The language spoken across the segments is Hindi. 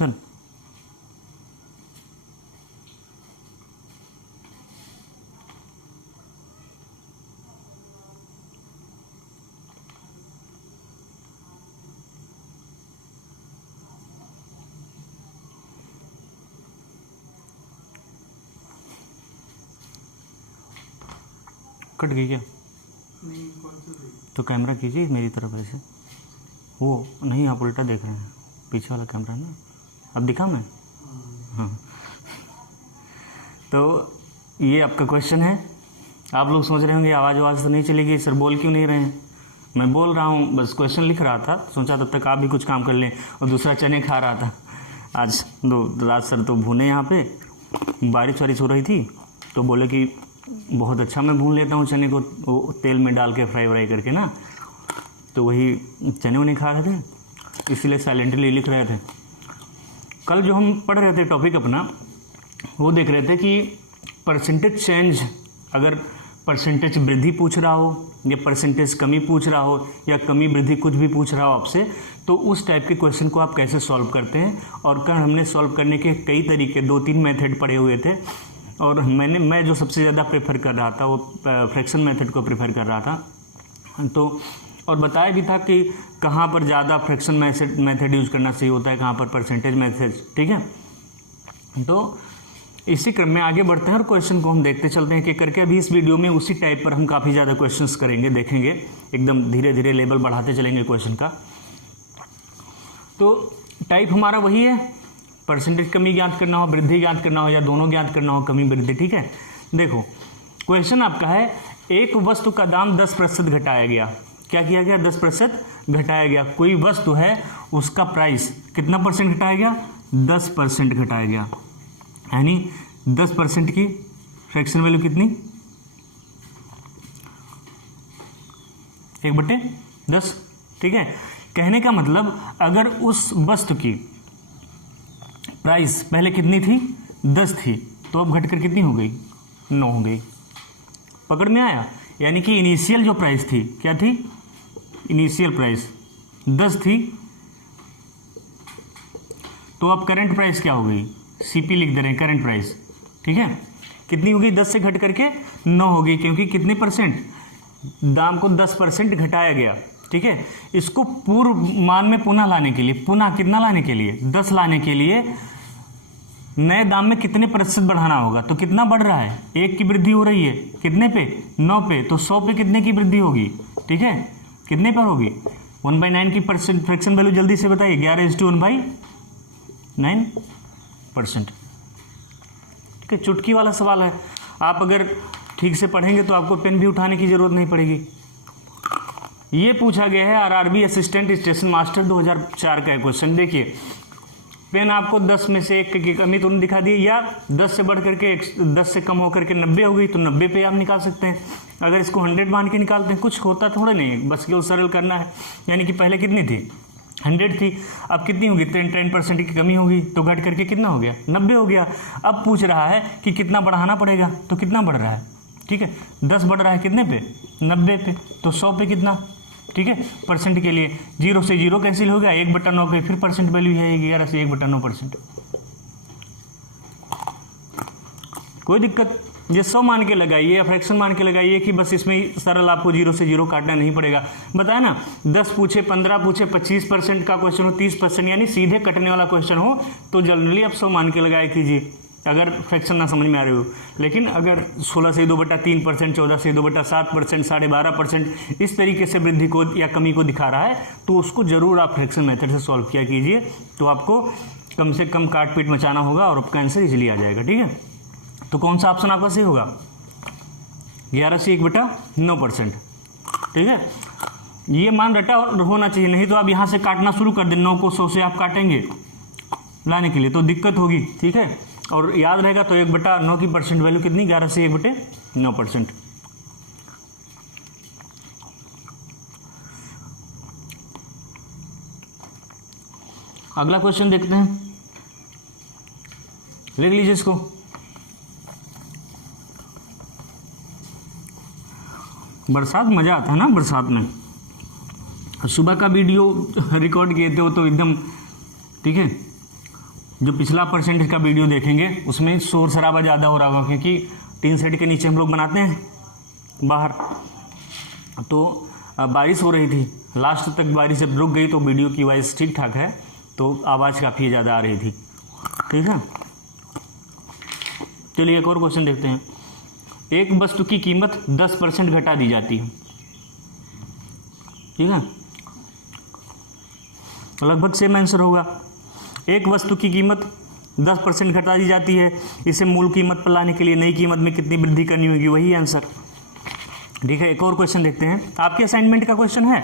क्वेश्चन। कट गई क्या? तो कैमरा कीजिए मेरी तरफ ऐसे, वो नहीं आप उल्टा देख रहे हैं, पीछे वाला कैमरा ना। अब दिखा मैं? हाँ। तो ये आपका क्वेश्चन है। आप लोग सोच रहे होंगे आवाज़ तो नहीं चलेगी, सर बोल क्यों नहीं रहे हैं? मैं बोल रहा हूँ, बस क्वेश्चन लिख रहा था, सोचा तब तक आप भी कुछ काम कर लें। और दूसरा चने खा रहा था आज रात सर तो भुने, यहाँ पे बारिश वारिश हो रही थी तो बोले कि बहुत अच्छा मैं भून लेता हूँ चने को, वो तेल में डाल के फ्राई करके ना, तो वही चने उन्हें खा रहे थे, इसीलिए साइलेंटली लिख रहे थे। कल जो हम पढ़ रहे थे टॉपिक अपना, वो देख रहे थे कि परसेंटेज चेंज, अगर परसेंटेज वृद्धि पूछ रहा हो या परसेंटेज कमी पूछ रहा हो या कमी वृद्धि कुछ भी पूछ रहा हो आपसे, तो उस टाइप के क्वेश्चन को आप कैसे सॉल्व करते हैं। और कल हमने सॉल्व करने के कई तरीके, 2-3 मेथड पढ़े हुए थे, और मैं जो सबसे ज़्यादा प्रेफर कर रहा था वो फ्रैक्शन मेथड को प्रेफर कर रहा था। तो और बताया भी था कि कहाँ पर ज़्यादा फ्रैक्शन मेथड यूज़ करना सही होता है, कहाँ पर परसेंटेज मेथड, ठीक है। तो इसी क्रम में आगे बढ़ते हैं और क्वेश्चन को हम देखते चलते हैं कि करके। अभी इस वीडियो में उसी टाइप पर हम काफ़ी ज़्यादा क्वेश्चंस करेंगे, देखेंगे, एकदम धीरे धीरे लेवल बढ़ाते चलेंगे क्वेश्चन का। तो टाइप हमारा वही है, परसेंटेज कमी ज्ञात करना हो, वृद्धि ज्ञात करना हो, या दोनों ज्ञात करना हो, कमी वृद्धि, ठीक है। देखो क्वेश्चन आपका है, एक वस्तु का दाम 10% घटाया गया। क्या किया गया? 10% घटाया गया। कोई वस्तु है, उसका प्राइस कितना परसेंट घटाया गया? 10% घटाया गया, यानी 10% की फ्रैक्शन वैल्यू कितनी? 1/10, ठीक है। कहने का मतलब अगर उस वस्तु की प्राइस पहले कितनी थी? 10 थी, तो अब घटकर कितनी हो गई? 9 हो गई। पकड़ में आया? यानी कि इनिशियल जो प्राइस थी, क्या थी? इनिशियल प्राइस 10 थी, तो अब करंट प्राइस क्या हो गई? सीपी लिख दे रहे हैं, करंट प्राइस, ठीक है। कितनी हो गई? 10 से घट करके 9 हो गई, क्योंकि कितने परसेंट? दाम को 10% घटाया गया, ठीक है। इसको पूर्व मान में पुनः लाने के लिए, पुनः कितना लाने के लिए? 10 लाने के लिए नए दाम में कितने प्रतिशत बढ़ाना होगा? तो कितना बढ़ रहा है? 1 की वृद्धि हो रही है, कितने पे? 9 पे। तो 100 पे कितने की वृद्धि होगी? ठीक है, कितने पर होगी? 1/9 की परसेंट फ्रैक्शन वैल्यू जल्दी से बताइए। 11:1/9%, ठीक है। चुटकी वाला सवाल है, आप अगर ठीक से पढ़ेंगे तो आपको पेन भी उठाने की जरूरत नहीं पड़ेगी। ये पूछा गया है आरआरबी असिस्टेंट स्टेशन मास्टर 2004 का क्वेश्चन। देखिए, पेन आपको 10 में से 1 की कमी तुरंत दिखा दी, या 10 से बढ़ करके 10 से कम होकर के 90 हो गई, तो 90 पे आप निकाल सकते हैं। अगर इसको 100 मान के निकालते हैं, कुछ होता थोड़ा नहीं, बस केवल सरल करना है। यानी कि पहले कितनी थी? 100 थी, अब कितनी होगी? 10% की कमी होगी, तो घट करके कितना हो गया? 90 हो गया। अब पूछ रहा है कि कितना बढ़ाना पड़ेगा, तो कितना बढ़ रहा है? ठीक है, 10 बढ़ रहा है कितने पे? 90 पे। तो 100 पे कितना? ठीक है, परसेंट के लिए 0 से 0 कैंसिल हो गया, 1/9 के फिर परसेंट वैल्यू है 11 से 1/9%। कोई दिक्कत? ये 100 मान के लगाइए या फ्रैक्शन मान के लगाइए कि बस इसमें सरल आपको 0 से 0 काटना नहीं पड़ेगा। बताया ना, 10 पूछे, 15 पूछे, 25% का क्वेश्चन हो, 30% यानी सीधे कटने वाला क्वेश्चन हो, तो जनरली आप 100 मान के लगाया कीजिए, अगर फ्रैक्शन ना समझ में आ रही हो। लेकिन अगर 16 से 2/3%, 14 से 2/7%, 12.5% इस तरीके से वृद्धि को या कमी को दिखा रहा है, तो उसको जरूर आप फ्रैक्शन मेथड से सॉल्व किया कीजिए, तो आपको कम से कम काट पीट मचाना होगा और आपका आंसर इजीली आ जाएगा, ठीक है। तो कौन सा ऑप्शन आपका सही होगा? 11 से 1/9%, ठीक है। ये मान रटा होना चाहिए, नहीं तो आप यहाँ से काटना शुरू कर दें, 9 को 100 से आप काटेंगे लाने के लिए तो दिक्कत होगी, ठीक है। और याद रहेगा तो 1/9 की परसेंट वैल्यू कितनी? 11 से 1/9%। अगला क्वेश्चन देखते हैं, लिख लीजिए इसको। बरसात मजा आता है ना बरसात में। सुबह का वीडियो रिकॉर्ड किए थे वो तो एकदम, ठीक है, जो पिछला परसेंटेज का वीडियो देखेंगे उसमें शोर शराबा ज़्यादा हो रहा होगा, क्योंकि टीन शेड के नीचे हम लोग बनाते हैं बाहर। तो बारिश हो रही थी, लास्ट तक बारिश जब रुक गई तो वीडियो की वॉइस ठीक ठाक है, तो आवाज़ काफ़ी ज़्यादा आ रही थी। ठीक है, चलिए एक और क्वेश्चन देखते हैं। एक वस्तु की कीमत 10% घटा दी जाती है। ठीक है, लगभग सेम आंसर होगा। एक वस्तु की कीमत 10% घटा दी जाती है, इसे मूल कीमत पर लाने के लिए नई कीमत में कितनी वृद्धि करनी होगी, वही आंसर। ठीक है, एक और क्वेश्चन देखते हैं। आपके असाइनमेंट का क्वेश्चन है।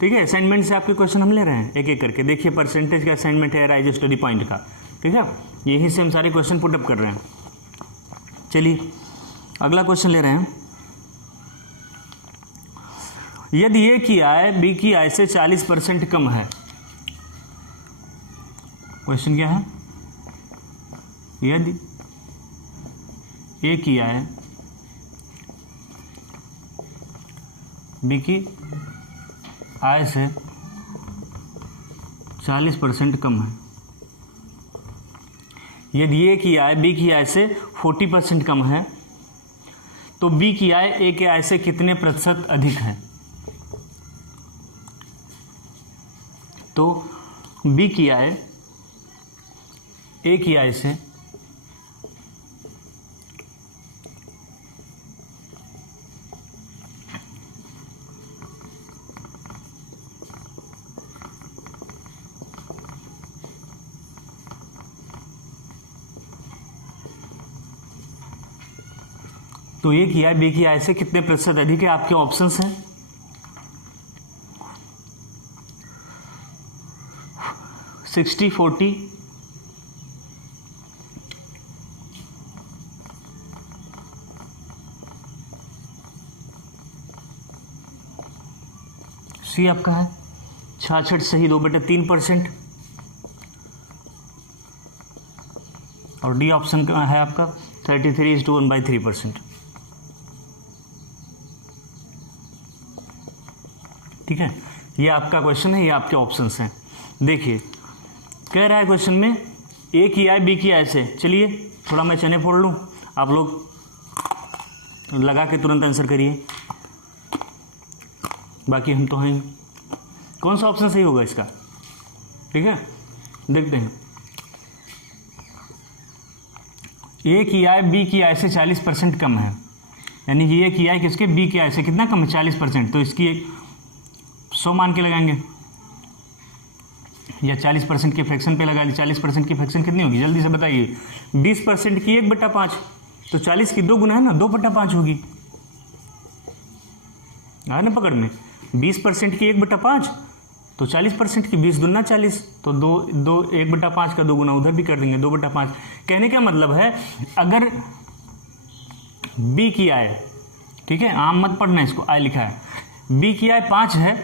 ठीक है, असाइनमेंट से आपके क्वेश्चन हम ले रहे हैं एक एक करके। देखिए परसेंटेज का असाइनमेंट है, राइज स्टडी पॉइंट का। ठीक है, यहीं से हम सारे क्वेश्चन पुटअप कर रहे हैं। चलिए अगला क्वेश्चन ले रहे हैं। यदि ए की आय बी की आय से 40% कम है। क्वेश्चन क्या है? यदि ए की आय बी की आय से 40% कम है। यदि ए की आय बी की आय से 40% कम है तो बी की आय ए की आय से कितने प्रतिशत अधिक है? तो बी की आय ए की आय से तो ए की आय बी की आय से कितने प्रतिशत अधिक है? आपके ऑप्शंस हैं 60, 40, 60 आपका है 66 सही 2/3%, और डी ऑप्शन का है आपका 33:1/3%। ठीक है, ये आपका क्वेश्चन है, ये आपके ऑप्शंस हैं। देखिए कह रहा है क्वेश्चन में ए की आय बी की आय से। चलिए थोड़ा मैं चने फोड़ लूँ, आप लोग लगा के तुरंत आंसर करिए, बाकी हम तो हैं। कौन सा ऑप्शन सही होगा इसका? ठीक है, देखते हैं। ए की आय बी की आय से 40% कम है, यानी कि ए की आय किसके? बी की आय से कितना कम है? 40%। तो इसकी एक 100 मान के लगाएंगे, या 40% के फ्रैक्शन पे लगा ली। 40% की फ्रैक्शन कितनी होगी जल्दी से बताइए? 20% की 1/5, तो 40 की 2 गुना है ना, 2/5 होगी। आया ना पकड़ में? 20% की 1/5, तो 40% की 20 दूना 40, तो 1/5 का 2 गुना उधर भी कर देंगे, 2/5। कहने का मतलब है अगर बी की आय, ठीक है आम मत पढ़ना, इसको आय लिखा है, बी की आय 5 है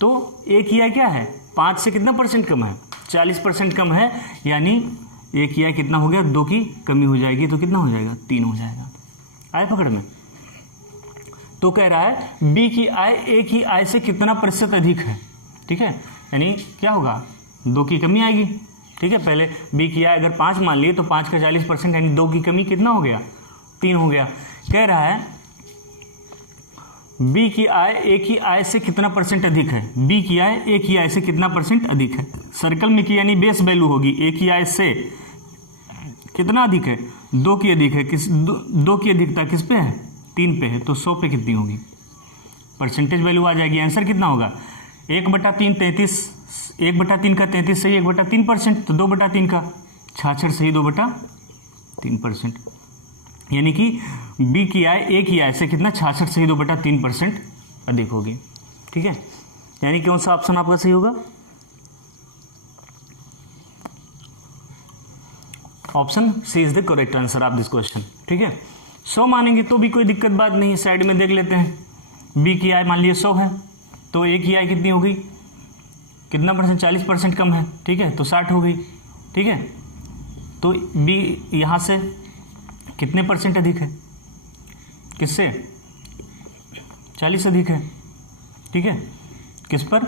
तो ए की आय क्या है? 5 से कितना परसेंट कम है? 40% कम है, यानी ए की आय कितना हो गया? 2 की कमी हो जाएगी, तो कितना हो जाएगा? 3 हो जाएगा। आय पकड़ में? तो कह रहा है बी की आय ए की आय से कितना प्रतिशत अधिक है। ठीक है, यानी क्या होगा? 2 की कमी आएगी। ठीक है, पहले बी की आय अगर 5 मान लिए तो 5 का 40%, यानी 2 की कमी कितना हो गया? 3 हो गया। कह रहा है बी की आय ए की आय से कितना परसेंट अधिक है? बी की आय ए की आय से कितना परसेंट अधिक है? सर्कल में की यानी बेस वैल्यू होगी। ए की आय से कितना अधिक है? 2 की अधिक है। किस 2 की अधिकता किस पे है? 3 पे है, तो 100 पे कितनी होगी? परसेंटेज वैल्यू आ जाएगी। आंसर कितना होगा? 1/3 33, 1/3 का 33 सही 1/3%, तो 2/3 का 66 सही 2/3%, यानी कि बी की आय ए की आय से कितना? 66 सही 2/3% अधिक होगी। ठीक है, यानी कौन सा ऑप्शन आपका सही होगा? Option C is the correct answer of this question. ठीक है, 100 मानेंगे तो भी कोई दिक्कत बात नहीं है। साइड में देख लेते हैं। बी की आय मान लीजिए 100 है, तो ए की आय कितनी हो गई? कितना परसेंट? 40% कम है। ठीक है, तो 60 हो गई। ठीक है, तो बी यहाँ से कितने परसेंट अधिक है? किससे? 40 अधिक है। ठीक है, किस पर?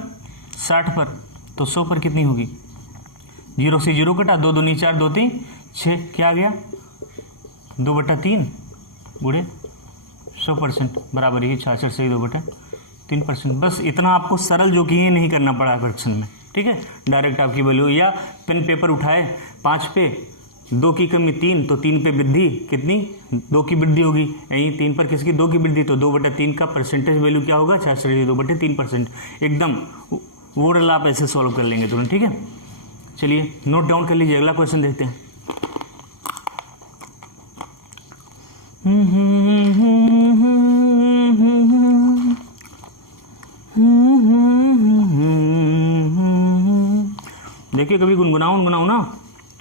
60 पर, तो 100 पर कितनी होगी? 0 से 0 कटा, 2 दूनी 4, 2 3 6, क्या आ गया 2/3 बूढ़े 100% बराबर ही 66 से 2/3%। बस इतना आपको सरल जो कि ये नहीं करना पड़ा क्वेश्चन में, ठीक है। डायरेक्ट आपकी वैल्यू, या पेन पेपर उठाए 5 पे 2 की कमी 3, तो 3 पे वृद्धि कितनी 2 की वृद्धि होगी, यहीं 3 पर किसकी 2 की वृद्धि, तो 2/3 का परसेंटेज वैल्यू क्या होगा 66 से 2/3%। एकदम वो वाला आप ऐसे सॉल्व कर लेंगे तुरंत, ठीक है। चलिए नोट डाउन कर लीजिए, अगला क्वेश्चन देखते हैं। देखिए कभी गुनगुनाऊं ना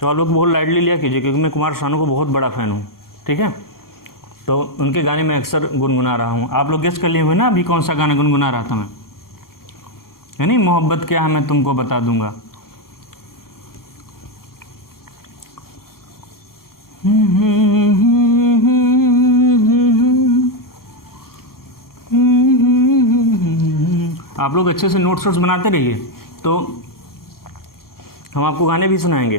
तो आप लोग बहुत लाइटली लिया कीजिए, क्योंकि मैं कुमार सानू को बहुत बड़ा फ़ैन हूँ, ठीक है। तो उनके गाने में अक्सर गुनगुना रहा हूँ। आप लोग गेस कर लिए हुए ना अभी कौन सा गाना गुनगुना रहा था मैं, है नहीं, मोहब्बत क्या है मैं तुमको बता दूंगा। आप लोग अच्छे से नोट्स बनाते रहिए, तो हम आपको गाने भी सुनाएंगे।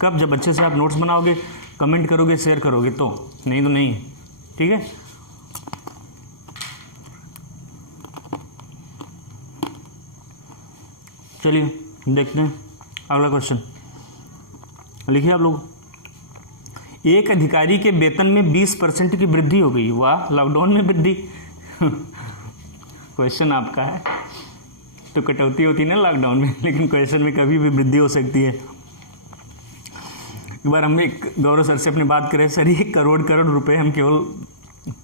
कब, जब अच्छे से आप नोट्स बनाओगे, कमेंट करोगे, शेयर करोगे, तो नहीं तो नहीं, ठीक है। चलिए देखते हैं अगला क्वेश्चन। लिखिए आप लोग, एक अधिकारी के वेतन में 20% की वृद्धि हो गई। वाह, लॉकडाउन में वृद्धि क्वेश्चन आपका है, तो कटौती होती ना लॉकडाउन में, लेकिन क्वेश्चन में कभी भी वृद्धि हो सकती है। एक बार हम एक गौरव सर से अपनी बात करें, सर ये करोड़ रुपए हम केवल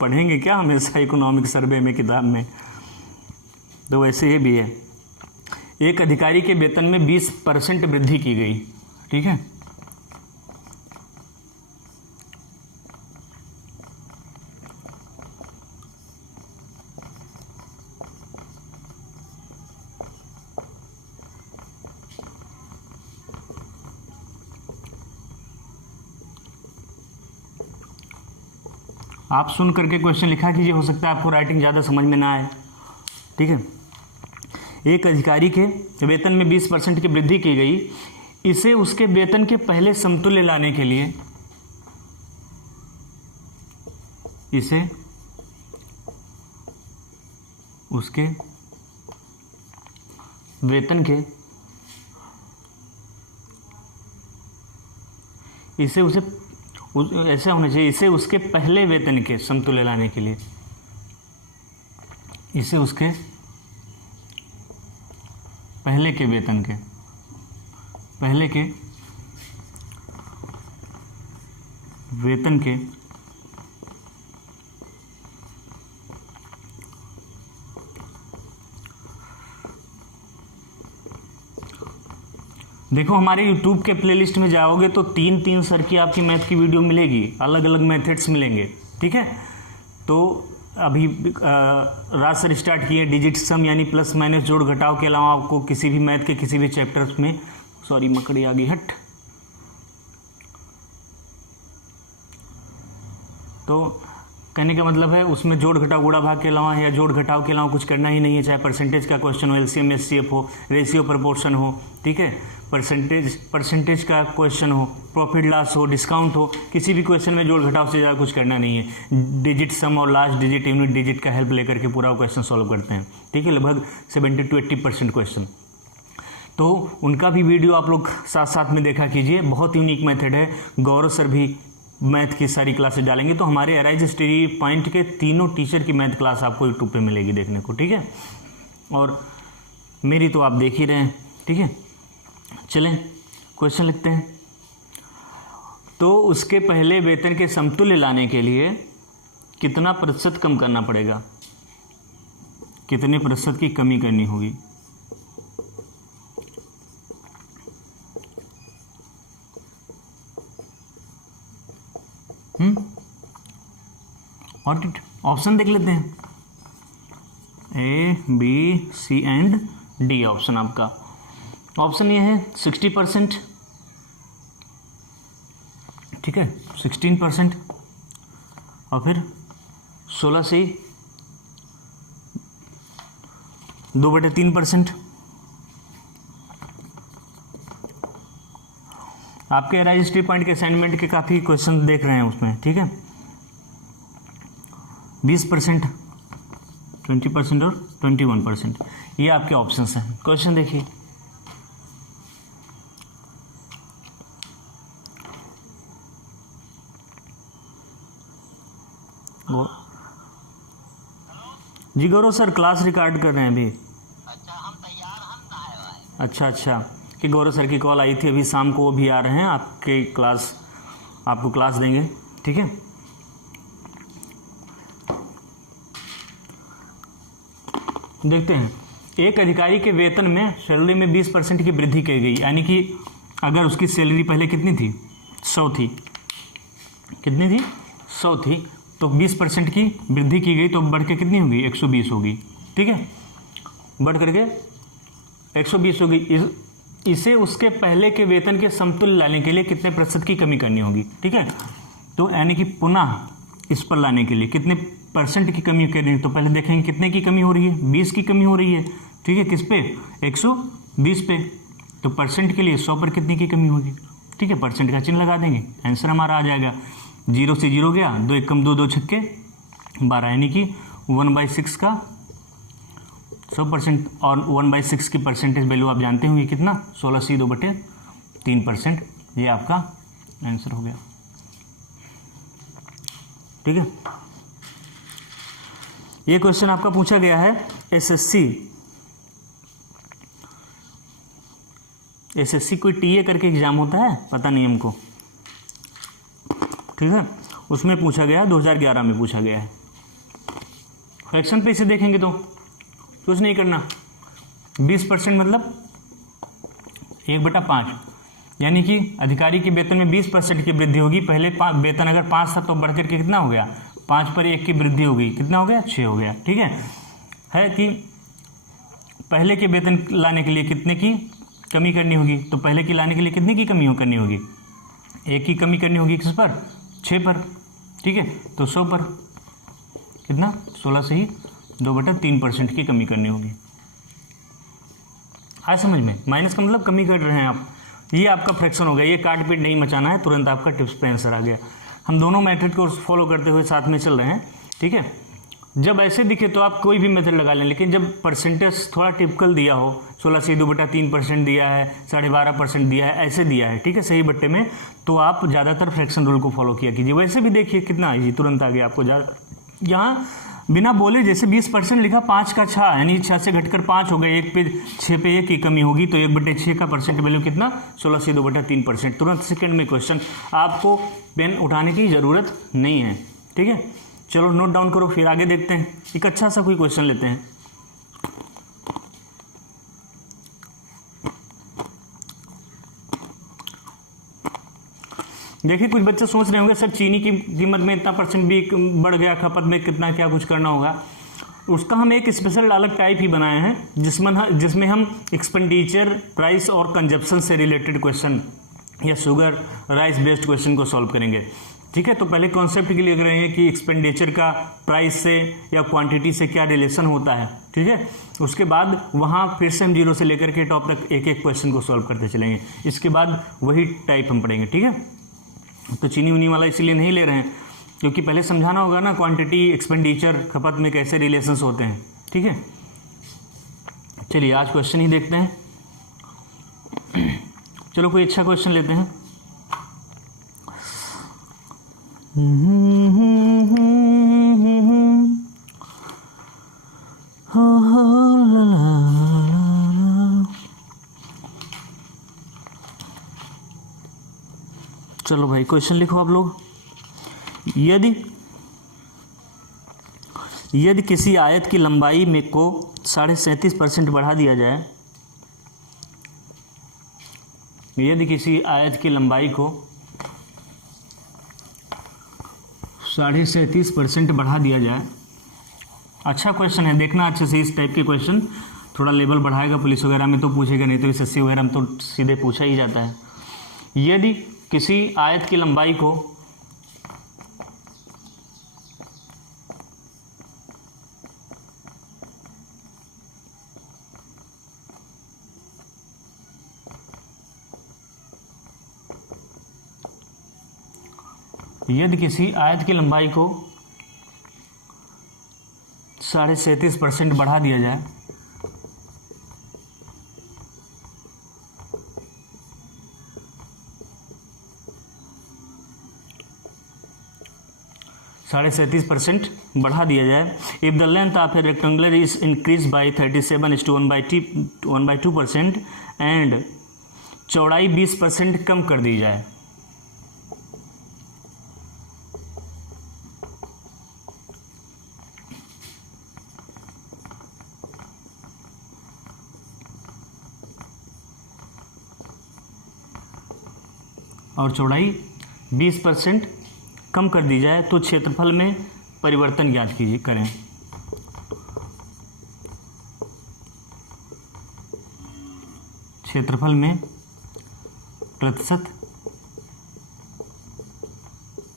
पढ़ेंगे क्या हमेशा इकोनॉमिक सर्वे में किताब में, तो वैसे ये भी है। एक अधिकारी के वेतन में 20% वृद्धि की गई, ठीक है। आप सुन करके क्वेश्चन लिखा कीजिए, हो सकता है आपको राइटिंग ज़्यादा समझ में ना आए, ठीक है। एक अधिकारी के वेतन में 20% की वृद्धि की गई, इसे उसके वेतन के पहले समतुल्य लाने के लिए, इसे उसके वेतन के, इसे उसे ऐसा होना चाहिए, इसे उसके पहले वेतन के समतुल्य लाने के लिए, इसे उसके पहले के वेतन के, पहले के वेतन के देखो हमारे YouTube के प्लेलिस्ट में जाओगे तो 3 सर की आपकी मैथ की वीडियो मिलेगी, अलग अलग मेथड्स मिलेंगे, ठीक है। तो अभी राज सर स्टार्ट किए डिजिट सम यानी प्लस माइनस जोड़ घटाव के अलावा आपको किसी भी मैथ के किसी भी चैप्टर्स में, सॉरी मकड़ी आ गई हट, तो कहने का मतलब है उसमें जोड़ घटाव गुणा भाग के अलावा या जोड़ घटाव के अलावा कुछ करना ही नहीं है, चाहे परसेंटेज का क्वेश्चन हो, एलसीएम एचसीएफ हो, रेशियो प्रपोर्शन हो, ठीक है, परसेंटेज का क्वेश्चन हो, प्रॉफिट लॉस हो, डिस्काउंट हो, किसी भी क्वेश्चन में जोड़ घटाव से ज़्यादा कुछ करना नहीं है। डिजिट सम और लास्ट डिजिट यूनिट डिजिट का हेल्प लेकर के पूरा क्वेश्चन सॉल्व करते हैं, ठीक है, लगभग 70 to 80% क्वेश्चन। तो उनका भी वीडियो आप लोग साथ साथ में देखा कीजिए, बहुत यूनिक मेथड है। गौरव सर भी मैथ की सारी क्लासेस डालेंगे, तो हमारे अराइज स्टडी पॉइंट के तीनों टीचर की मैथ क्लास आपको यूट्यूब पे मिलेगी देखने को, ठीक है। और मेरी तो आप देख ही रहे हैं, ठीक है। चलें क्वेश्चन लिखते हैं। तो उसके पहले वेतन के समतुल्य लाने के लिए कितना प्रतिशत कम करना पड़ेगा, कितने प्रतिशत की कमी करनी होगी। और ऑप्शन देख लेते हैं, A, B, C and D option आपका। ऑप्शन ये है 60%, ठीक है, 16%, और फिर 16 से 2/3%, आपके रजिस्ट्री पॉइंट के असाइनमेंट के काफ़ी क्वेश्चन देख रहे हैं उसमें, ठीक है। 20%, 20% और 21%, ये आपके ऑप्शंस हैं। क्वेश्चन देखिए, वो जी गौरव सर क्लास रिकॉर्ड कर रहे हैं अभी। अच्छा हम तैयार हम ना है भाई। अच्छा कि गौरव सर की कॉल आई थी अभी शाम को, वो भी आ रहे हैं आपके क्लास, आपको क्लास देंगे, ठीक है। देखते हैं, एक अधिकारी के वेतन में सैलरी में 20% की वृद्धि की गई, यानी कि अगर उसकी सैलरी पहले कितनी थी, 100 थी, कितनी थी, 100 थी, तो 20% की वृद्धि की गई तो बढ़ के कितनी होगी, 120 होगी, ठीक है, बढ़ करके 120 होगी। इसे उसके पहले के वेतन के समतुल्य लाने के लिए कितने प्रतिशत की कमी करनी होगी, ठीक है। तो यानी कि पुनः इस पर लाने के लिए कितने परसेंट की कमी करनी है, तो पहले देखेंगे कितने की कमी हो रही है, 20 की कमी हो रही है, ठीक है, किस पे, 120 पे, तो परसेंट के लिए 100 पर कितनी की कमी होगी, ठीक है, परसेंट का चिन्ह लगा देंगे, आंसर हमारा आ जाएगा। 0 से 0 गया, 2 एकम 2, 2 छक्के 12, यानी कि 1/6 का 100%, और 1/6 की परसेंटेज वैल्यू आप जानते होंगे कितना, 16/2/3%, ये आपका आंसर हो गया, ठीक है। ये क्वेश्चन आपका पूछा गया है एसएससी कोई टीए करके एग्जाम होता है, पता नहीं हमको, ठीक है, उसमें पूछा गया है, 2011 में पूछा गया है। फ्रैक्शन पे इसे देखेंगे तो कुछ नहीं करना, 20% मतलब 1/5, यानी कि अधिकारी के वेतन में 20% की वृद्धि होगी। पहले वेतन अगर 5 था तो बढ़कर के कितना हो गया, 5 पर 1 की वृद्धि होगी, कितना हो गया, 6 हो गया, ठीक है कि पहले के वेतन लाने के लिए कितने की कमी करनी होगी, तो पहले की लाने के लिए कितने की कमी करनी होगी, 1 की कमी करनी होगी, किस पर, 6 पर, ठीक है, तो 100 पर कितना, 16 से ही 2/3% की कमी करनी होगी। आए समझ में, माइनस का मतलब कमी कर रहे हैं आप, ये आपका फ्रैक्शन हो गया, ये काट पीट नहीं मचाना है, तुरंत आपका टिप्स पे आंसर आ गया। हम दोनों मेथड को फॉलो करते हुए साथ में चल रहे हैं, ठीक है। जब ऐसे दिखे तो आप कोई भी मेथड लगा लें, लेकिन जब परसेंटेज थोड़ा टिपिकल दिया हो, 16 से 2/3% दिया है, 12.5% दिया है, ऐसे दिया है, ठीक है, सही बट्टे में, तो आप ज़्यादातर फ्रैक्शन रूल को फॉलो किया कीजिए। वैसे भी देखिए कितना है, तुरंत आ गया आपको, यहाँ बिना बोले जैसे 20% लिखा, 5 का 6, यानी 6 से घटकर 5 हो गए, 1 पे 6 पे 1 की कमी होगी, तो 1/6 का परसेंट वैल्यू कितना, 16 से 2/3%। तुरंत सेकंड में क्वेश्चन, आपको पेन उठाने की ज़रूरत नहीं है, ठीक है। चलो नोट डाउन करो, फिर आगे देखते हैं, एक अच्छा सा कोई क्वेश्चन लेते हैं। देखिए कुछ बच्चे सोच रहे होंगे सर चीनी की कीमत में इतना परसेंट भी बढ़ गया, खपत में कितना क्या कुछ करना होगा। उसका हम एक स्पेशल अलग टाइप ही बनाए हैं जिसमें हम एक्सपेंडिचर, प्राइस और कंजप्शन से रिलेटेड क्वेश्चन या शुगर राइस बेस्ड क्वेश्चन को सॉल्व करेंगे, ठीक है। तो पहले कॉन्सेप्ट क्लियर करेंगे कि एक्सपेंडिचर का प्राइस से या क्वांटिटी से क्या रिलेशन होता है, ठीक है। उसके बाद वहाँ फिर से हम 0 से लेकर के टॉप तक एक एक क्वेश्चन को सॉल्व करते चलेंगे। इसके बाद वही टाइप हम पढ़ेंगे, ठीक है। तो चीनी उनी वाला इसीलिए नहीं ले रहे हैं क्योंकि पहले समझाना होगा ना क्वांटिटी, एक्सपेंडिचर, खपत में कैसे रिलेशंस होते हैं, ठीक है। चलिए आज क्वेश्चन ही देखते हैं। चलो कोई अच्छा क्वेश्चन लेते हैं। चलो भाई क्वेश्चन लिखो आप लोग। यदि किसी आयत की लंबाई में को 37.5% बढ़ा दिया जाए, यदि किसी आयत की लंबाई को 37.5% बढ़ा दिया जाए, अच्छा क्वेश्चन है, देखना अच्छे से। इस टाइप के क्वेश्चन थोड़ा लेवल बढ़ाएगा, पुलिस वगैरह में तो पूछेगा, नहीं तो एसएससी वगैरह में तो सीधे पूछा ही जाता है। यदि किसी आयत की लंबाई को यदि किसी आयत की लंबाई को 37.5% बढ़ा दिया जाए, साढ़े 37% बढ़ा दिया जाए, if the length of A rectangular is increase by 37:1/2% and चौड़ाई 20% कम कर दी जाए, और चौड़ाई 20% कम कर दी जाए तो क्षेत्रफल में परिवर्तन ज्ञात कीजिए करें। क्षेत्रफल में प्रतिशत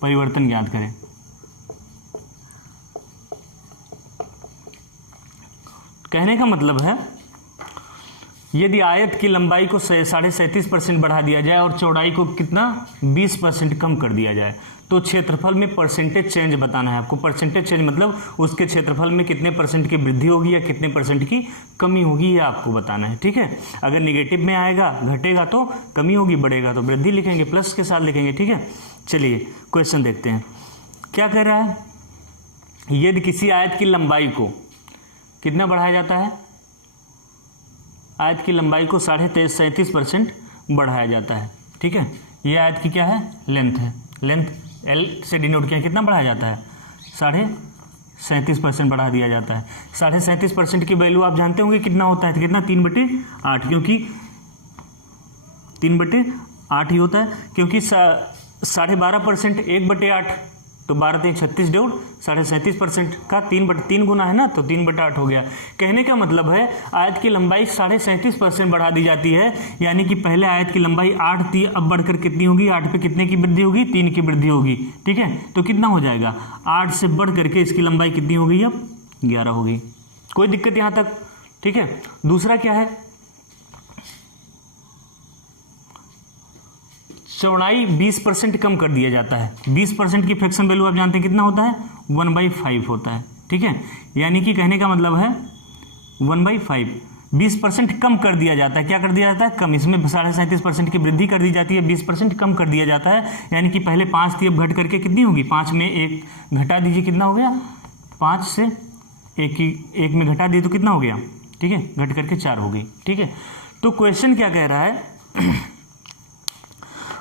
परिवर्तन ज्ञात करें। कहने का मतलब है यदि आयत की लंबाई को 37.5% बढ़ा दिया जाए और चौड़ाई को कितना 20% कम कर दिया जाए तो क्षेत्रफल में परसेंटेज चेंज बताना है आपको। परसेंटेज चेंज मतलब उसके क्षेत्रफल में कितने परसेंट की वृद्धि होगी या कितने परसेंट की कमी होगी, ये आपको बताना है। ठीक है, अगर निगेटिव में आएगा घटेगा तो कमी होगी, बढ़ेगा तो वृद्धि लिखेंगे, प्लस के साथ लिखेंगे। ठीक है, चलिए क्वेश्चन देखते हैं क्या कह रहा है। यदि किसी आयत की लंबाई को कितना बढ़ाया जाता है, आयत की लंबाई को 37.5% बढ़ाया जाता है। ठीक है, ये आयत की क्या है, लेंथ है। लेंथ एल से डिनोट किया, कितना बढ़ाया जाता है 37.5% बढ़ा दिया जाता है। 37.5% की वैल्यू आप जानते होंगे कितना होता है, तो कितना 3/8, क्योंकि 3/8 ही होता है, क्योंकि 12.5% 1/8 तो 12×3 = 36 37.5% का 3/3 गुना है ना, तो 3/8 हो गया। कहने का मतलब है आयत की लंबाई 37.5% बढ़ा दी जाती है, यानी कि पहले आयत की लंबाई 8 थी, अब बढ़कर कितनी होगी, 8 पे कितने की वृद्धि होगी, 3 की वृद्धि होगी। ठीक है, तो कितना हो जाएगा, 8 से बढ़ करके इसकी लंबाई कितनी हो गई, अब 11 हो गई। कोई दिक्कत यहाँ तक। ठीक है, दूसरा क्या है, चौड़ाई 20% कम कर दिया जाता है। 20% की फ्रैक्शन वैल्यू आप जानते हैं कितना होता है, 1/5 होता है। ठीक है, यानी कि कहने का मतलब है 1/5 20% कम कर दिया जाता है। क्या कर दिया जाता है, कम। इसमें 37.5% की वृद्धि कर दी जाती है, 20% कम कर दिया जाता है, यानी कि पहले 5 थी, अब घट करके कितनी होगी, 5 में 1 घटा दीजिए, कितना हो गया, 5 से 1 में घटा दिए तो कितना हो गया, ठीक है, घट करके 4 हो गई। ठीक है, तो क्वेश्चन क्या कह रहा है,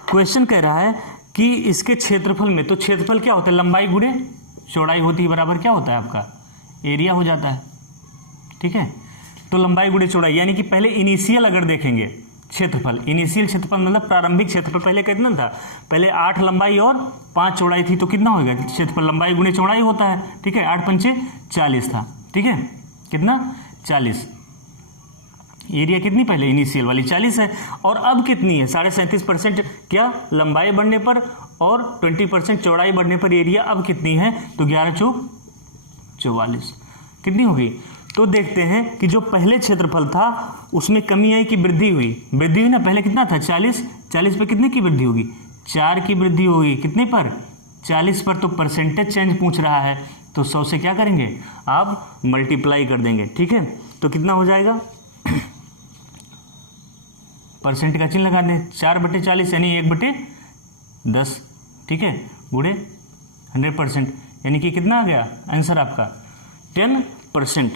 क्वेश्चन कह रहा है कि इसके क्षेत्रफल में, तो क्षेत्रफल क्या होता है, लंबाई गुणे चौड़ाई होती है बराबर क्या होता है आपका, एरिया हो जाता है। ठीक है, तो लंबाई गुणे चौड़ाई, यानी कि पहले इनिशियल अगर देखेंगे क्षेत्रफल, इनिशियल क्षेत्रफल मतलब प्रारंभिक क्षेत्रफल पहले कितना था, पहले 8 लंबाई और 5 चौड़ाई थी, तो कितना होगा क्षेत्रफल, लंबाई गुणे चौड़ाई होता है। ठीक है, 8×5 = 40 था। ठीक है, कितना 40, एरिया कितनी पहले इनिशियल वाली 40 है, और अब कितनी है 37.5% क्या लंबाई बढ़ने पर और 20% चौड़ाई बढ़ने पर एरिया अब कितनी है, तो 11×4 = 44 कितनी होगी। तो देखते हैं कि जो पहले क्षेत्रफल था उसमें कमी आई कि वृद्धि हुई, वृद्धि हुई ना, पहले कितना था 40 पे कितने की वृद्धि होगी, 4 की वृद्धि होगी, कितने पर 40 पर। तो परसेंटेज चेंज पूछ रहा है, तो 100 से क्या करेंगे आप मल्टीप्लाई कर देंगे। ठीक है, तो कितना हो जाएगा, परसेंट का चिन्ह लगा दें, 4/40 यानी 1/10। ठीक है, गुणे 100%, यानी कि कितना आ गया आंसर आपका 10%।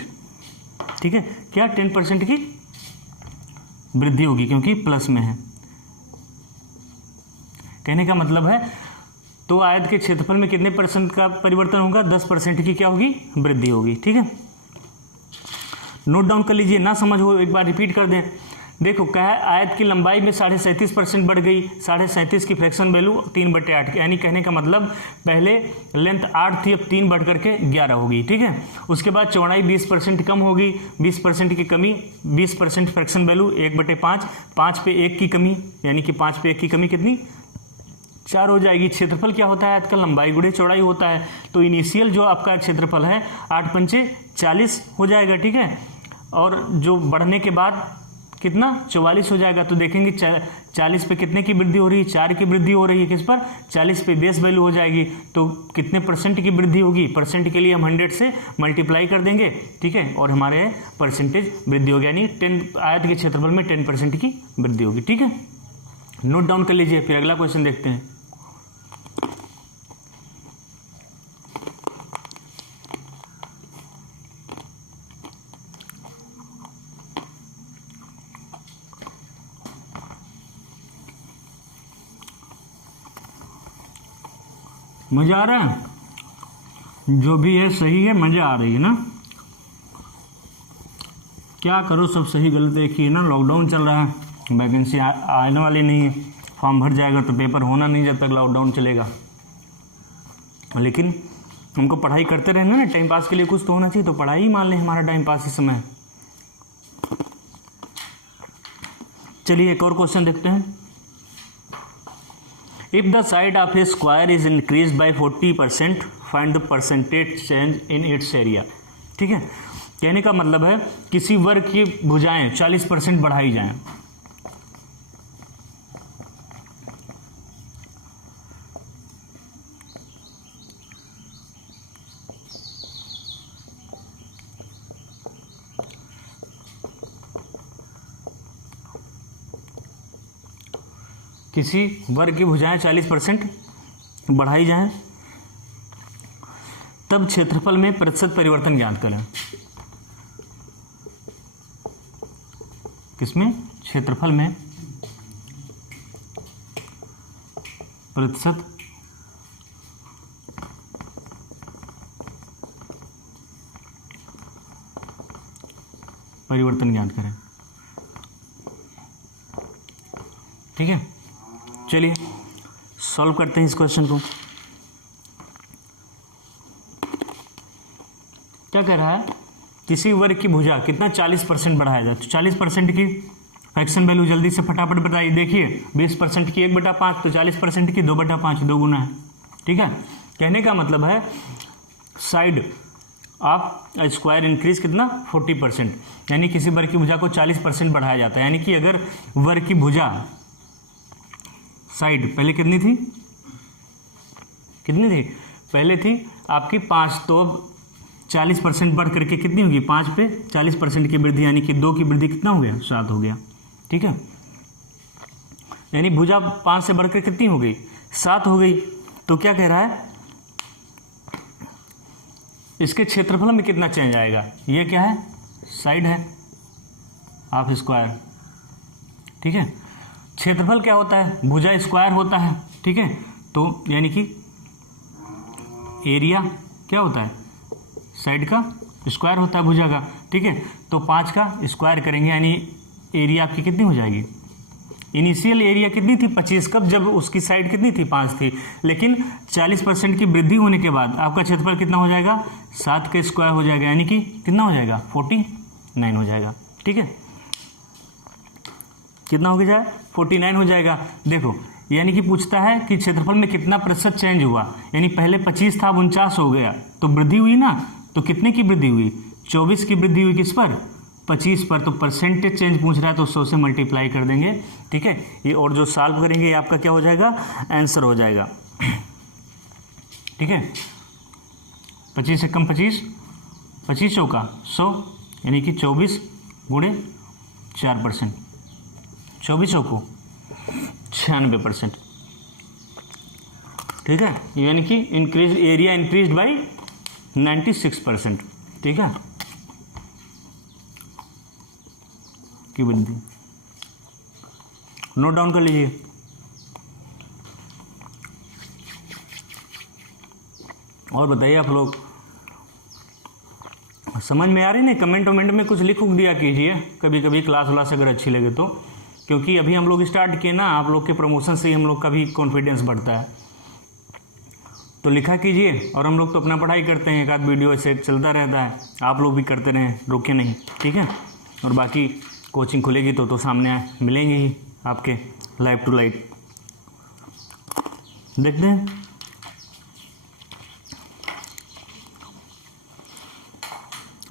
ठीक है, क्या 10% की वृद्धि होगी क्योंकि प्लस में है। कहने का मतलब है तो आयत के क्षेत्रफल में कितने % का परिवर्तन होगा, 10% की क्या होगी, वृद्धि होगी। ठीक है, नोट डाउन कर लीजिए, ना समझ हो एक बार रिपीट कर दें। देखो क्या है, आयत की लंबाई में 37.5% बढ़ गई, 37.5 की फ्रैक्शन वैल्यू 3/8, यानी कहने का मतलब पहले लेंथ 8 थी, अब 3 बढ़ करके 11 होगी। ठीक है, उसके बाद चौड़ाई 20% कम होगी, 20% की कमी, 20% फ्रैक्शन वैल्यू 1/5, 5 पे 1 की कमी, यानी कि 5 पे 1 की कमी कितनी 4 हो जाएगी। क्षेत्रफल क्या होता है आयत का, लंबाई गुणे चौड़ाई होता है, तो इनिशियल जो आपका क्षेत्रफल है 8×5 = 40 हो जाएगा। ठीक है, और जो बढ़ने के बाद कितना 44 हो जाएगा। तो देखेंगे 40 पे कितने की वृद्धि हो रही है, 4 की वृद्धि हो रही है। किस पर? 40 पे बेस वैल्यू हो जाएगी, तो कितने परसेंट की वृद्धि होगी? परसेंट के लिए हम 100 से मल्टीप्लाई कर देंगे, ठीक है, और हमारे परसेंटेज वृद्धि हो गया, यानी 10 आयत के क्षेत्रफल में 10% की वृद्धि होगी, ठीक है। नोट डाउन कर लीजिए, फिर अगला क्वेश्चन देखते हैं। मजा आ रहा है? जो भी है सही है, मजा आ रही है ना? क्या करो, सब सही गलत एक ही है ना। लॉकडाउन चल रहा है, वैकेंसी आने वाली नहीं है, फॉर्म भर जाएगा तो पेपर होना नहीं जब तक लॉकडाउन चलेगा। लेकिन हमको पढ़ाई करते रहना ना, टाइम पास के लिए कुछ तो होना चाहिए, तो पढ़ाई ही मान लें हमारा टाइम पास इस समय। चलिए एक और क्वेश्चन देखते हैं। If the side of a square is increased by 40%, find the percentage change in its area। ठीक है, कहने का मतलब है किसी वर्ग की भुजाएं 40% बढ़ाई जाएं। किसी वर्ग की भुजाएं 40% बढ़ाई जाएं, तब क्षेत्रफल में प्रतिशत परिवर्तन ज्ञात करें। किसमें? क्षेत्रफल में प्रतिशत परिवर्तन ज्ञात करें, ठीक है। चलिए सॉल्व करते हैं इस क्वेश्चन को। क्या कह रहा है? किसी वर्ग की भुजा कितना 40% बढ़ाया जाए, तो 40% की फ्रैक्शन वैल्यू जल्दी से फटाफट बताइए। देखिए 20% की 1/5, तो 40% की 2/5, 2 गुना है, ठीक है। कहने का मतलब है साइड ऑफ स्क्वायर इंक्रीज कितना 40%, यानी किसी वर्ग की भुजा को 40% बढ़ाया जाता है। यानी कि अगर वर्ग की भुजा साइड पहले कितनी थी, पहले थी आपकी 5, तो 40% बढ़ करके कितनी होगी, 5 पे 40% की वृद्धि, यानी कि 2 की वृद्धि कितना हो गया, 7 हो गया, ठीक है। यानी भुजा 5 से बढ़कर कितनी हो गई, 7 हो गई। तो क्या कह रहा है, इसके क्षेत्रफल में कितना चेंज आएगा। ये क्या है, साइड है ऑफ स्क्वायर, ठीक है। क्षेत्रफल क्या होता है, भुजा स्क्वायर होता है, ठीक है। तो यानी कि एरिया क्या होता है, साइड का स्क्वायर होता है भुजा का, ठीक है। तो 5 का स्क्वायर करेंगे, यानी एरिया आपकी कितनी हो जाएगी। इनिशियल एरिया कितनी थी 25, कब, जब उसकी साइड कितनी थी 5 थी, लेकिन 40% की वृद्धि होने के बाद आपका क्षेत्रफल कितना हो जाएगा, 7 का स्क्वायर हो जाएगा, यानी कि कितना हो जाएगा 49 हो जाएगा, ठीक है। कितना हो जाए 49 हो जाएगा। देखो यानी कि पूछता है कि क्षेत्रफल में कितना प्रतिशत चेंज हुआ, यानी पहले 25 था 49 हो गया, तो वृद्धि हुई ना। तो कितने की वृद्धि हुई, 24 की वृद्धि हुई, किस पर, 25 पर। तो परसेंटेज चेंज पूछ रहा है, तो 100 से मल्टीप्लाई कर देंगे, ठीक है। ये और जो सॉल्व करेंगे ये आपका क्या हो जाएगा, आंसर हो जाएगा, ठीक है। 25 से कम 25, 25 चौका 100, यानी कि 24 गुणे 4%, 24 को 96%, ठीक है। यानी कि इंक्रीज एरिया इंक्रीज बाई 96%, ठीक है, की वृद्धि। नोट डाउन कर लीजिए। और बताइए आप लोग, समझ में आ रही नहीं, कमेंट में कुछ लिख दिया कीजिए कभी कभी, क्लास व्लास अगर अच्छी लगे तो, क्योंकि अभी हम लोग स्टार्ट किए ना, आप लोग के प्रमोशन से ही हम लोग का भी कॉन्फिडेंस बढ़ता है। तो लिखा कीजिए, और हम लोग तो अपना पढ़ाई करते हैं, एक आध वीडियो ऐसे चलता रहता है, आप लोग भी करते रहें, रुके नहीं, ठीक है। और बाकी कोचिंग खुलेगी तो सामने मिलेंगे ही आपके लाइव टू लाइव। देखते हैं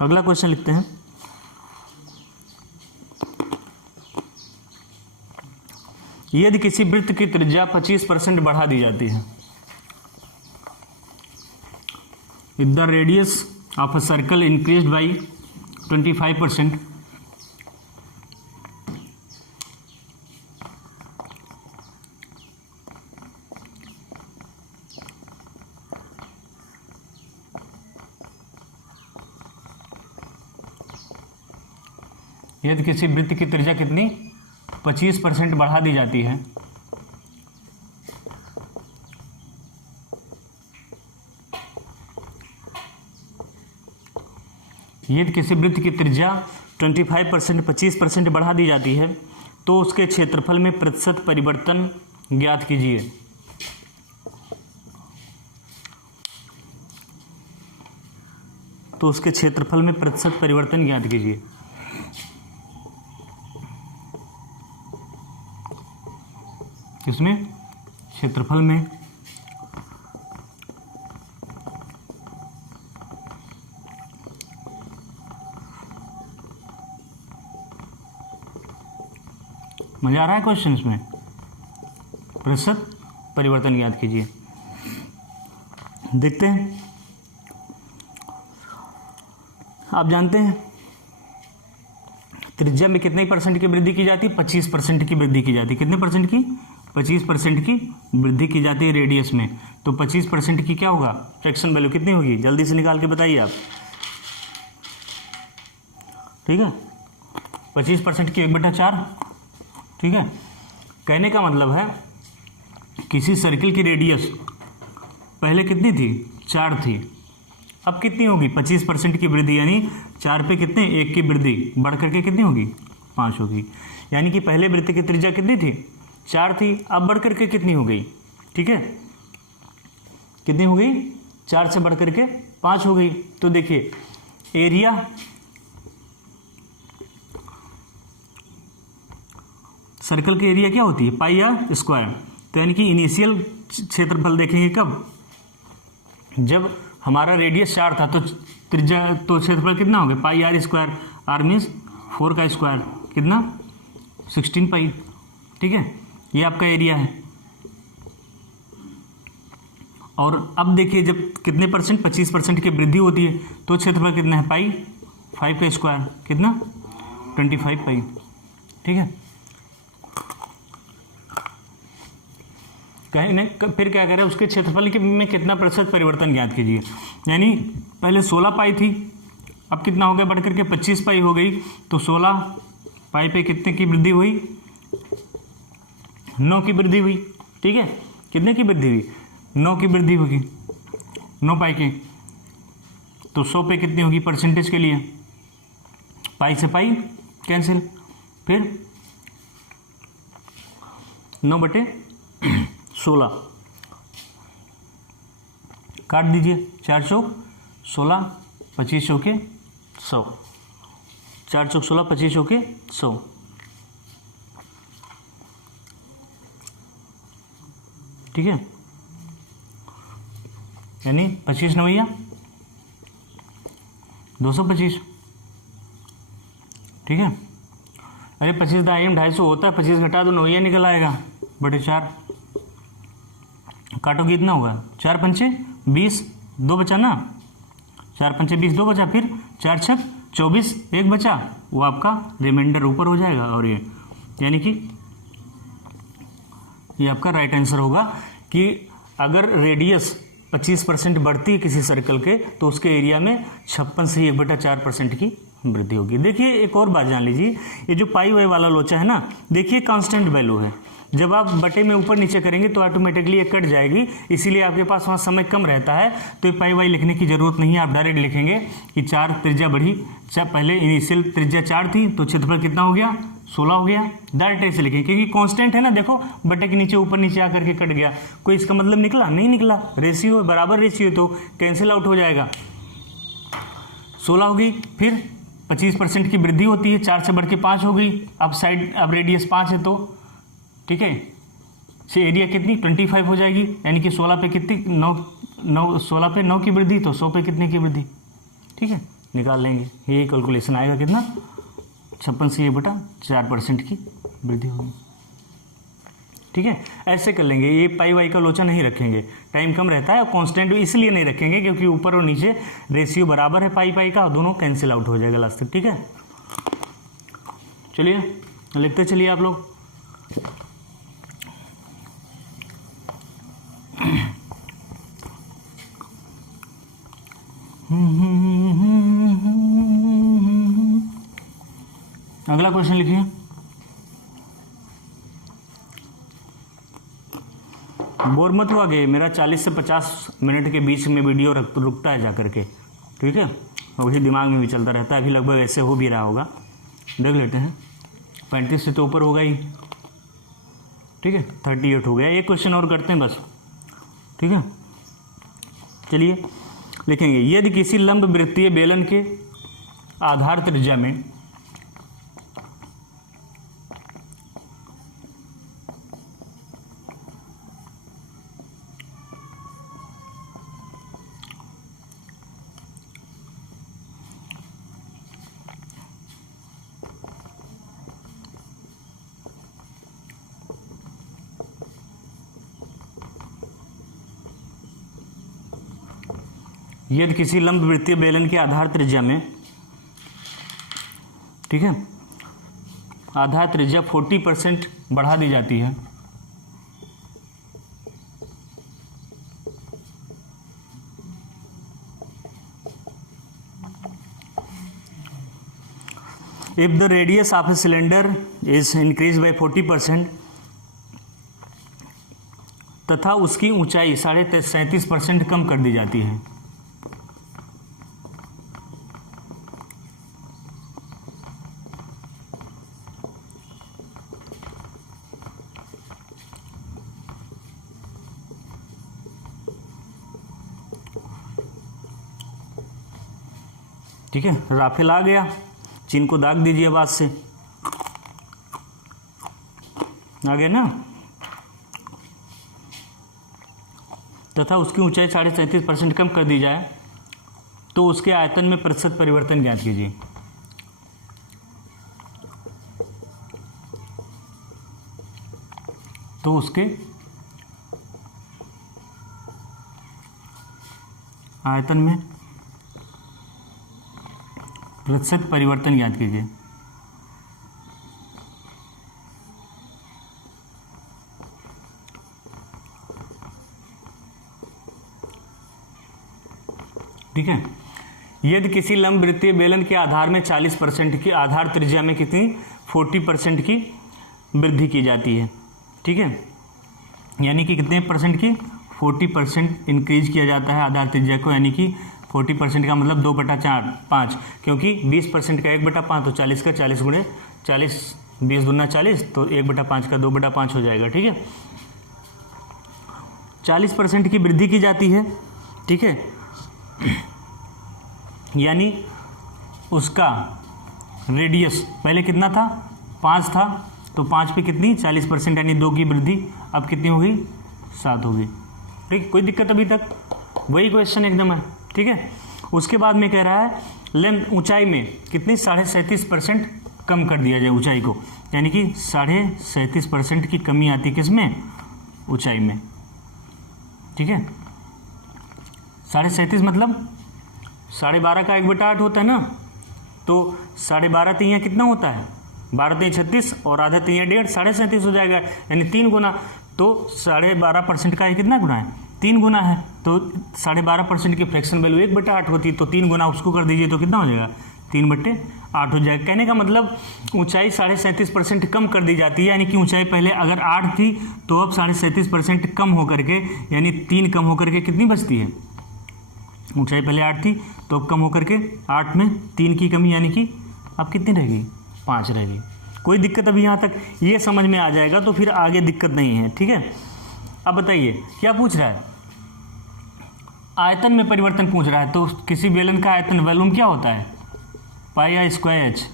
अगला क्वेश्चन लिखते हैं। यदि किसी वृत्त की त्रिज्या 25% बढ़ा दी जाती है, if the radius of a circle increased by 25%, यदि किसी वृत्त की त्रिज्या कितनी 25% बढ़ा दी जाती है, यदि किसी वृत्त की त्रिज्या 25% बढ़ा दी जाती है तो उसके क्षेत्रफल में प्रतिशत परिवर्तन ज्ञात कीजिए। तो उसके क्षेत्रफल में प्रतिशत परिवर्तन ज्ञात कीजिए। इसमें क्षेत्रफल में मजा आ रहा है क्वेश्चन में? प्रतिशत परिवर्तन ज्ञात कीजिए। देखते हैं। आप जानते हैं त्रिज्या में कितने परसेंट की वृद्धि की जाती है? 25% की वृद्धि की जाती है। कितने परसेंट की? 25% की वृद्धि की जाती है रेडियस में। तो 25% की क्या होगा? फ्रैक्शन वैल्यू कितनी होगी? जल्दी से निकाल के बताइए आप। ठीक है, 25% की 1/4। ठीक है, कहने का मतलब है किसी सर्किल की रेडियस पहले कितनी थी? 4 थी। अब कितनी होगी? 25% की वृद्धि, यानी 4 पे कितने? 1 की वृद्धि बढ़ करके कितनी होगी? 5 होगी। यानी कि पहले वृत्त की त्रिज्या कितनी थी? 4 थी, अब बढ़ करके कितनी हो गई? ठीक है, कितनी हो गई? 4 से बढ़ करके 5 हो गई। तो देखिए एरिया, सर्कल की एरिया क्या होती है? पाई आर स्क्वायर। तो यानी कि इनिशियल क्षेत्रफल देखेंगे कब? जब हमारा रेडियस 4 था तो त्रिज्या, तो क्षेत्रफल कितना हो गया? पाई आर स्क्वायर। आर मीन्स 4 का स्क्वायर, कितना? 16 पाई। ठीक है, ये आपका एरिया है। और अब देखिए जब कितने परसेंट? 25% की वृद्धि होती है तो क्षेत्रफल कितना है? पाई 5 का स्क्वायर, कितना? 25 पाई। ठीक है, फिर क्या करें? उसके क्षेत्रफल में कितना प्रतिशत परिवर्तन ज्ञात कीजिए। यानी पहले 16 पाई थी, अब कितना हो गया? बढ़ करके 25 पाई हो गई। तो 16 पाई पे कितने की वृद्धि हुई? 9 की वृद्धि हुई। ठीक है, कितने की वृद्धि हुई? 9 की वृद्धि होगी, 9 पाई की। तो 100 पे कितनी होगी परसेंटेज के लिए? पाई से पाई कैंसिल, फिर 9/16 काट दीजिए। 4 चौक 16, 25 चौके 100। 4 चौक 16, 25 चौके 100। ठीक है, यानी 25 नवैया 225। ठीक है, अरे 25 दाएम 250 होता है, 25 घटा दो नवैया निकल आएगा बटे 4। काटोगे इतना होगा, 4 पंचे 20, 2 बचा ना, 4 पंचे 20, 2 बचा, फिर 4 छक 24, 1 बचा, वो आपका रिमाइंडर ऊपर हो जाएगा। और ये यानी कि ये आपका राइट आंसर होगा कि अगर रेडियस 25% बढ़ती है किसी सर्कल के तो उसके एरिया में 56 से 1/4% की वृद्धि होगी। देखिए एक और बात जान लीजिए, ये जो पाई वाई वाला लोचा है ना, देखिए कांस्टेंट वैल्यू है। जब आप बटे में ऊपर नीचे करेंगे तो ऑटोमेटिकली ये कट जाएगी, इसीलिए आपके पास वहाँ समय कम रहता है। तो ये पाई वाई लिखने की जरूरत नहीं है, आप डायरेक्ट लिखेंगे कि 4 त्रिज्या बढ़ी, पहले इनिशियल त्रिज्या 4 थी तो क्षेत्रफल कितना हो गया? 16 हो गया। डायरेक्ट ऐसे लिखेंगे क्योंकि कांस्टेंट है ना, देखो बटे के नीचे ऊपर नीचे आकर के कट गया, कोई इसका मतलब निकला? नहीं निकला। रेशियो बराबर रेशियो तो कैंसिल आउट हो जाएगा। 16 हो गई, फिर 25% की वृद्धि होती है, 4 से बढ़ के 5 हो गई। अब साइड, अब रेडियस 5 है तो ठीक है, एरिया कितनी? 25 हो जाएगी। यानी कि 16 पे कितनी? 16 पे 9 की वृद्धि, तो 100 पे कितने की वृद्धि? ठीक है, निकाल लेंगे। ये कैलकुलेशन आएगा कितना? 56 से 1/4% की वृद्धि होगी। ठीक है, ऐसे कर लेंगे। ये पाई वाई का लोचा नहीं रखेंगे, टाइम कम रहता है। कांस्टेंट इसलिए नहीं रखेंगे क्योंकि ऊपर और नीचे रेशियो बराबर है पाई पाई का, दोनों कैंसिल आउट हो जाएगा लास्ट तक। ठीक है, चलिए लिखते चलिए आप लोग। अगला क्वेश्चन लिखिए। बोर मत हुआ कि मेरा 40 से 50 मिनट के बीच में वीडियो रुकता है जा करके, ठीक है, वही दिमाग में भी चलता रहता है। अभी लगभग ऐसे हो भी रहा होगा, देख लेते हैं। 35 से तो ऊपर होगा ही, ठीक है, 38 हो गया। एक क्वेश्चन और करते हैं बस, ठीक है। चलिए लिखेंगे, यदि किसी लंब वृत्तीय बेलन के आधार त्रिज्या में यदि किसी लंब वृत्तीय बेलन के आधार त्रिज्या में, ठीक है, आधार त्रिज्या 40% बढ़ा दी जाती है, if the radius of a cylinder is increased by 40% तथा उसकी ऊंचाई 37.5% कम कर दी जाती है, ठीक है। राफेल आ गया, चिन्ह को दाग दीजिए बाद से, आ गया ना। तथा उसकी ऊंचाई 37.5% कम कर दी जाए तो उसके आयतन में प्रतिशत परिवर्तन ज्ञात कीजिए। तो उसके आयतन में प्रतिशत परिवर्तन ज्ञात कीजिए। ठीक है, यदि किसी लंब वृत्तीय बेलन के आधार में 40% की आधार त्रिज्या में कितनी 40% की वृद्धि की जाती है, ठीक है, यानी कि कितने परसेंट की 40% इंक्रीज किया जाता है आधार त्रिज्या को, यानी कि 40% का मतलब 2/4 क्योंकि 20% का 1/5 तो 40 का 40 गुणे 40, 20 दूना 40 तो 1/5 का 2/5 हो जाएगा, ठीक है। 40% की वृद्धि की जाती है, ठीक है, यानी उसका रेडियस पहले कितना था 5 था, तो 5 पे कितनी 40% यानी 2 की वृद्धि, अब कितनी होगी 7 होगी, ठीक। कोई दिक्कत अभी तक? वही क्वेश्चन एकदम है, ठीक है। उसके बाद में कह रहा है लेंथ ऊंचाई में कितनी 37.5% कम कर दिया जाए ऊंचाई को, यानी कि 37.5% की कमी आती है किसमें, ऊंचाई में, ठीक है। 37.5 मतलब 12.5 का 1/8 होता है ना, तो 12.5 तियाँ कितना होता है, 12 तियाँ 36 और आधा तियाँ 1.5, 37.5 हो जाएगा, यानी 3 गुना। तो 12.5% का कितना गुना है, 3 गुना है, तो 12.5% की फ्रैक्शन वैल्यू 1/8 होती है, तो 3 गुना उसको कर दीजिए तो कितना हो जाएगा 3/8 हो जाएगा। कहने का मतलब ऊंचाई 37.5% कम कर दी जाती है, यानी कि ऊंचाई पहले अगर 8 थी तो अब 37.5% कम होकर के, यानी 3 कम होकर के कितनी बचती है, ऊंचाई पहले 8 थी तो अब कम होकर के 8 में 3 की कमी, यानी कि अब कितनी रहेगी 5 रहेगी। कोई दिक्कत अभी यहाँ तक ये समझ में आ जाएगा तो फिर आगे दिक्कत नहीं है, ठीक है। अब बताइए क्या पूछ रहा है, आयतन में परिवर्तन पूछ रहा है। तो किसी बेलन का आयतन वॉल्यूम क्या होता है, पाई आर स्क्वायर एच,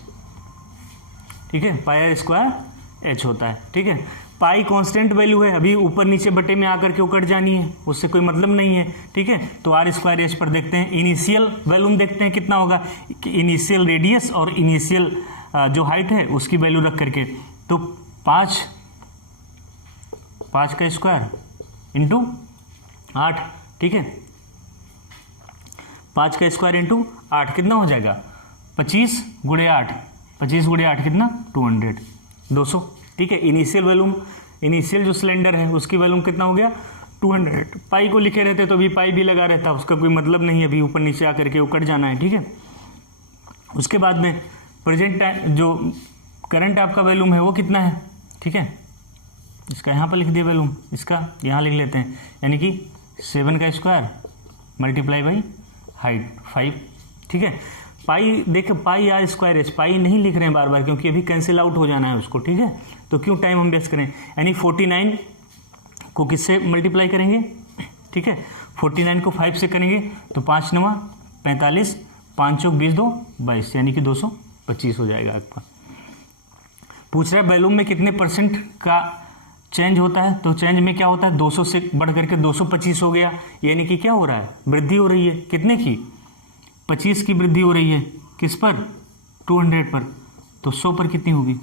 ठीक है, पाई आर स्क्वायर एच होता है, ठीक है। पाई कांस्टेंट वैल्यू है, अभी ऊपर नीचे बटे में आकर के उकट जानी है, उससे कोई मतलब नहीं है, ठीक है। तो आर स्क्वायर एच पर देखते हैं, इनिशियल वॉल्यूम देखते हैं कितना होगा, इनिशियल रेडियस और इनिशियल जो हाइट है उसकी वैल्यू रख करके, तो 5 5 का स्क्वायर इंटू 8, ठीक है, 5 का स्क्वायर इंटू 8 कितना हो जाएगा 25 गुणे 8, 25 गुणे 8 कितना 200, 200, ठीक है। इनिशियल वैल्यूम, इनिशियल जो सिलेंडर है उसकी वैल्यूम कितना हो गया 200। पाई को लिखे रहते तो अभी पाई भी लगा रहता, उसका कोई मतलब नहीं है, अभी ऊपर नीचे आकर के वो कट जाना है, ठीक है। उसके बाद में प्रेजेंट टाइम जो करंट आपका वैल्यूम है वो कितना है, ठीक है, इसका यहाँ पर लिख दिया वैल्यूम, इसका यहाँ लिख लेते हैं, यानी कि 7 का स्क्वायर मल्टीप्लाई बाई हाइट 5, ठीक है। पाई देख पाई आर स्क्वायर एच, पाई नहीं लिख रहे हैं बार बार क्योंकि अभी कैंसिल आउट हो जाना है उसको, ठीक है, तो क्यों टाइम हम वेस्ट करें। यानी 49 को किससे मल्टीप्लाई करेंगे, ठीक है, 49 को 5 से करेंगे तो 5 9 45, 5 चौक 20 2 22, यानी कि 225 हो जाएगा आपका। पूछ रहा है वैल्यूम में कितने परसेंट का चेंज होता है, तो चेंज में क्या होता है 200 से बढ़ करके 225 हो गया, यानी कि क्या हो रहा है वृद्धि हो रही है, कितने की 25 की वृद्धि हो रही है, किस पर 200 पर, तो 100 पर कितनी होगी,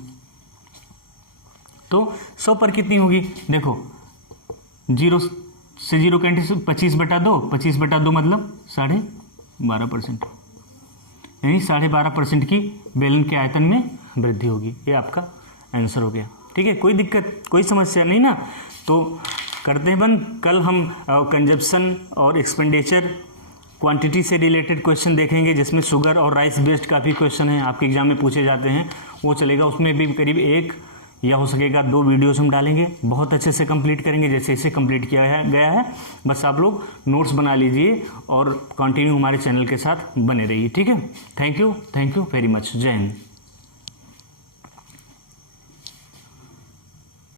तो 100 पर कितनी होगी, देखो 0 से 0 कैंसिल 25/2, 25/2 मतलब 12.5%, यानी 12.5% की बेलन के आयतन में वृद्धि होगी। ये आपका आंसर हो गया, ठीक है। कोई दिक्कत कोई समस्या नहीं ना, तो करते हैं बंद। कल हम कंजप्शन और एक्सपेंडिचर क्वांटिटी से रिलेटेड क्वेश्चन देखेंगे, जिसमें शुगर और राइस बेस्ड काफ़ी क्वेश्चन हैं आपके एग्जाम में पूछे जाते हैं, वो चलेगा। उसमें भी करीब 1 या हो सकेगा 2 वीडियोस हम डालेंगे, बहुत अच्छे से कंप्लीट करेंगे जैसे इसे कंप्लीट किया गया है। बस आप लोग नोट्स बना लीजिए और कंटिन्यू हमारे चैनल के साथ बने रहिए, ठीक है। Thank you very much. जय हिंद।